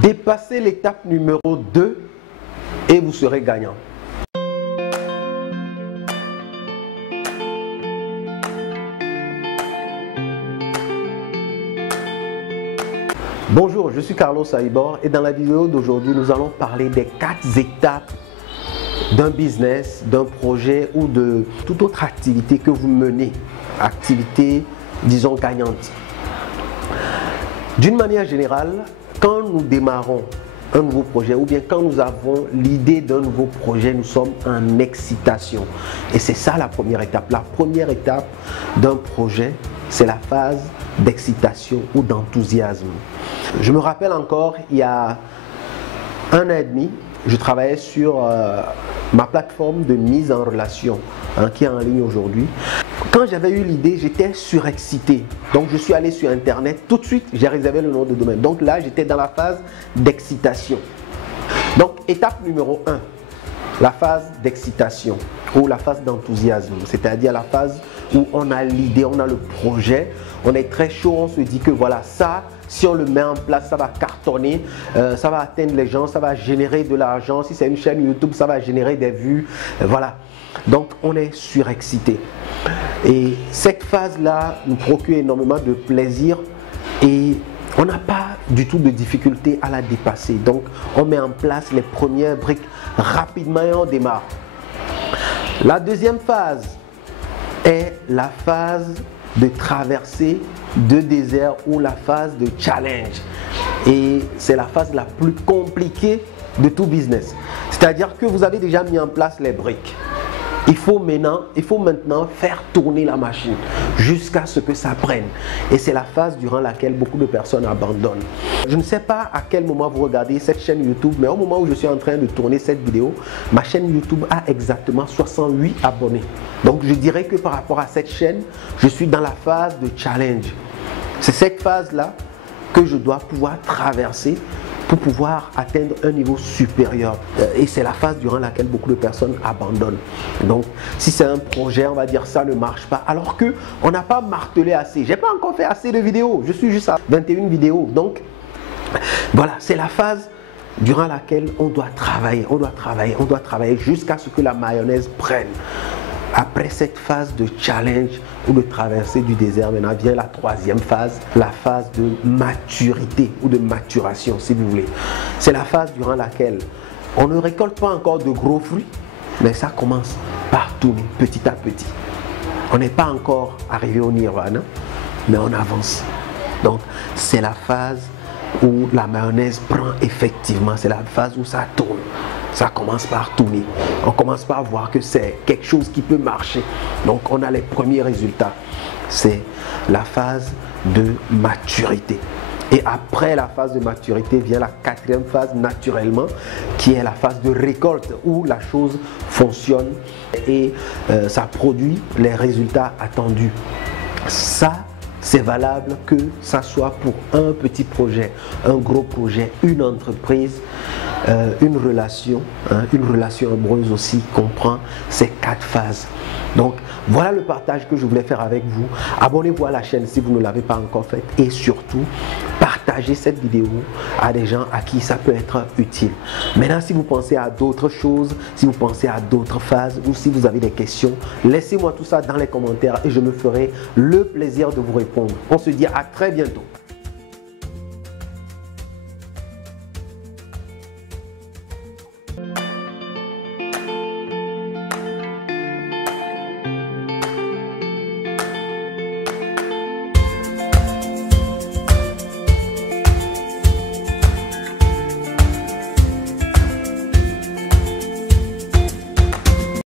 Dépassez l'étape numéro 2 et vous serez gagnant. Bonjour, je suis Carlos Aibor et dans la vidéo d'aujourd'hui, nous allons parler des 4 étapes d'un business, d'un projet ou de toute autre activité que vous menez, activité, disons, gagnante. D'une manière générale, quand nous démarrons un nouveau projet ou bien quand nous avons l'idée d'un nouveau projet, nous sommes en excitation. Et c'est ça la première étape. La première étape d'un projet, c'est la phase d'excitation ou d'enthousiasme. Je me rappelle encore, il y a 1 an et demi, je travaillais sur ma plateforme de mise en relation qui est en ligne aujourd'hui. Quand j'avais eu l'idée, j'étais surexcité. Donc je suis allé sur internet, tout de suite j'ai réservé le nom de domaine. Donc là j'étais dans la phase d'excitation. Donc étape numéro 1, la phase d'excitation ou la phase d'enthousiasme, c'est-à-dire la phase où on a l'idée, on a le projet, on est très chaud, on se dit que voilà, ça, si on le met en place, ça va cartonner, ça va atteindre les gens, ça va générer de l'argent. Si c'est une chaîne YouTube, ça va générer des vues, voilà. Donc on est surexcité. Et cette phase-là nous procure énormément de plaisir et on n'a pas du tout de difficulté à la dépasser. Donc on met en place les premières briques rapidement et on démarre. La deuxième phase est la phase de traversée de désert ou la phase de challenge. Et c'est la phase la plus compliquée de tout business. C'est-à-dire que vous avez déjà mis en place les briques. Il faut maintenant faire tourner la machine jusqu'à ce que ça prenne. Et c'est la phase durant laquelle beaucoup de personnes abandonnent. Je ne sais pas à quel moment vous regardez cette chaîne YouTube, mais au moment où je suis en train de tourner cette vidéo, ma chaîne YouTube a exactement 68 abonnés. Donc je dirais que par rapport à cette chaîne, je suis dans la phase de challenge. C'est cette phase-là que je dois pouvoir traverser pour pouvoir atteindre un niveau supérieur. Et c'est la phase durant laquelle beaucoup de personnes abandonnent. Donc, si c'est un projet, on va dire ça ne marche pas. Alors qu'on n'a pas martelé assez. J'ai pas encore fait assez de vidéos. Je suis juste à 21 vidéos. Donc, voilà, c'est la phase durant laquelle on doit travailler. On doit travailler jusqu'à ce que la mayonnaise prenne. Après cette phase de challenge ou de traversée du désert, maintenant vient la troisième phase, la phase de maturité ou de maturation si vous voulez. C'est la phase durant laquelle on ne récolte pas encore de gros fruits, mais ça commence par tourner petit à petit. On n'est pas encore arrivé au nirvana, mais on avance. Donc c'est la phase où la mayonnaise prend effectivement, c'est la phase où ça tourne. Ça commence par tourner. On commence par voir que c'est quelque chose qui peut marcher. Donc on a les premiers résultats. C'est la phase de maturité. Et après la phase de maturité vient la 4e phase naturellement, qui est la phase de récolte où la chose fonctionne et ça produit les résultats attendus. Ça, c'est valable que ça soit pour un petit projet, un gros projet, une entreprise, une relation amoureuse aussi comprend ces 4 phases. Donc voilà le partage que je voulais faire avec vous. Abonnez-vous à la chaîne si vous ne l'avez pas encore fait et surtout partagez cette vidéo à des gens à qui ça peut être utile. Maintenant, si vous pensez à d'autres choses, si vous pensez à d'autres phases ou si vous avez des questions, laissez-moi tout ça dans les commentaires et je me ferai le plaisir de vous répondre. On se dit à très bientôt.